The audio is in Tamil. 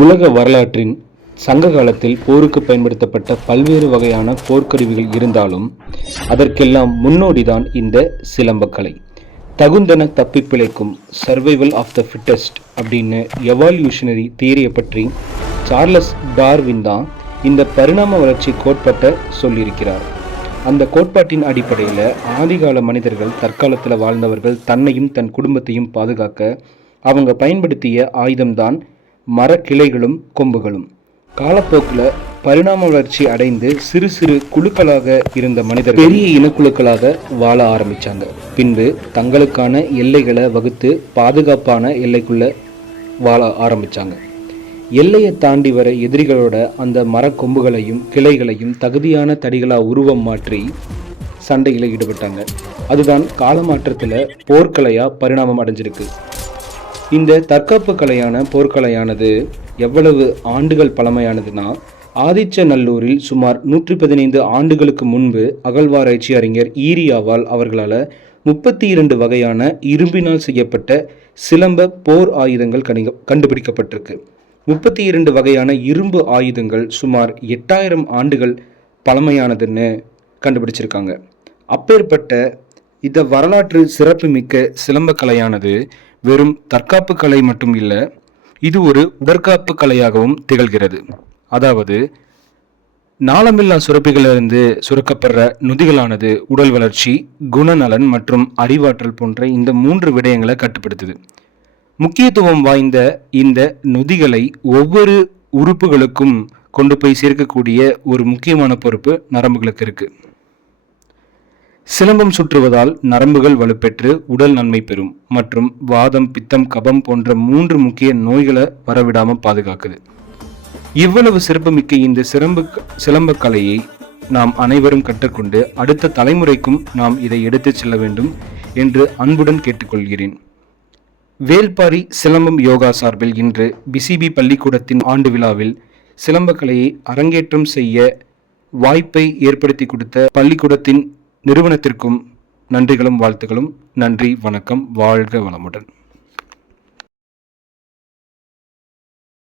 உலக வரலாற்றின் சங்க காலத்தில் போருக்கு பயன்படுத்தப்பட்ட பல்வேறு வகையான போர்க்கருவிகள் இருந்தாலும் அதற்கெல்லாம் முன்னோடிதான் இந்த சிலம்பக்கலை. தகுந்தன தப்பி பிழைக்கும், சர்வைவல் ஆஃப் த ஃபிட்டஸ்ட் அப்படின்னு எவால்யூஷனரி தியரியை பற்றி சார்லஸ் டார்வின் தான் இந்த பரிணாம வளர்ச்சி கோட்பாட்டை சொல்லியிருக்கிறார். அந்த கோட்பாட்டின் அடிப்படையில் ஆதிகால மனிதர்கள், தற்காலத்தில் வாழ்ந்தவர்கள் தன்னையும் தன் குடும்பத்தையும் பாதுகாக்க அவங்க பயன்படுத்திய ஆயுதம்தான் மரக்கிளைகளும் கொம்புகளும். காலப்போக்கில் பரிணாம வளர்ச்சி அடைந்து சிறு சிறு குழுக்களாக இருந்த மனிதர்கள் பெரிய இனக்குழுக்களாக வாழ ஆரம்பித்தாங்க. பின்பு தங்களுக்கான எல்லைகளை வகுத்து பாதுகாப்பான எல்லைக்குள்ள வாழ ஆரம்பித்தாங்க. எல்லையை தாண்டி வர எதிரிகளோட அந்த மரக்கொம்புகளையும் கிளைகளையும் தகுதியான தடிகளாக உருவம் மாற்றி சண்டையில் ஈடுபட்டாங்க. அதுதான் காலமாற்றத்தில் போர்க்கலையாக பரிணாமம் அடைஞ்சிருக்கு. இந்த தற்காப்பு கலையான போர்க்கலையானது எவ்வளவு ஆண்டுகள் பழமையானதுன்னா, ஆதிச்சநல்லூரில் சுமார் 115 ஆண்டுகளுக்கு முன்பு அகழ்வாராய்ச்சி அறிஞர் ஈரியாவால் அவர்களால் 32 வகையான இரும்பினால் செய்யப்பட்ட சிலம்ப போர் ஆயுதங்கள் கண்டுபிடிக்கப்பட்டிருக்கு. 32 வகையான இரும்பு ஆயுதங்கள் சுமார் 8000 ஆண்டுகள் பழமையானதுன்னு கண்டுபிடிச்சிருக்காங்க. அப்பேற்பட்ட இந்த வரலாற்று சிறப்புமிக்க சிலம்ப கலையானது வெறும் தற்காப்பு கலை மட்டும் இல்லை, இது ஒரு உடற்காப்பு கலையாகவும் திகழ்கிறது. அதாவது நாளமில்லா சுரப்பிகளிலிருந்து சுரக்கப்படுற நொதிகளானது உடல் வளர்ச்சி, குணநலன் மற்றும் அறிவாற்றல் போன்ற இந்த 3 விடயங்களை கட்டுப்படுத்துது. முக்கியத்துவம் வாய்ந்த இந்த நொதிகளை ஒவ்வொரு உறுப்புகளுக்கும் கொண்டு போய் சேர்க்கக்கூடிய ஒரு முக்கியமான பொறுப்பு நரம்புகளுக்கு இருக்கு. சிலம்பம் சுற்றுவதால் நரம்புகள் வலுப்பெற்று உடல் நன்மை பெறும் மற்றும் வாதம், பித்தம், கபம் போன்ற 3 முக்கிய நோய்களை வரவிடாமல் பாதுகாக்குது. இவ்வளவு சிறப்புமிக்க இந்த சிலம்ப கலையை நாம் அனைவரும் கற்றுக்கொண்டு அடுத்த தலைமுறைக்கும் நாம் இதை எடுத்துச் செல்ல வேண்டும் என்று அன்புடன் கேட்டுக்கொள்கிறேன். வேல்பாரி சிலம்பம் யோகா சார்பில் இன்று பிசிபி பள்ளிக்கூடத்தின் ஆண்டு விழாவில் சிலம்பக்கலையை அரங்கேற்றம் செய்ய வாய்ப்பை ஏற்படுத்தி கொடுத்த பள்ளிக்கூடத்தின் நிறுவனத்திற்கும் நன்றிகளும் வாழ்த்துக்களும். நன்றி, வணக்கம், வாழ்க வளமுடன்.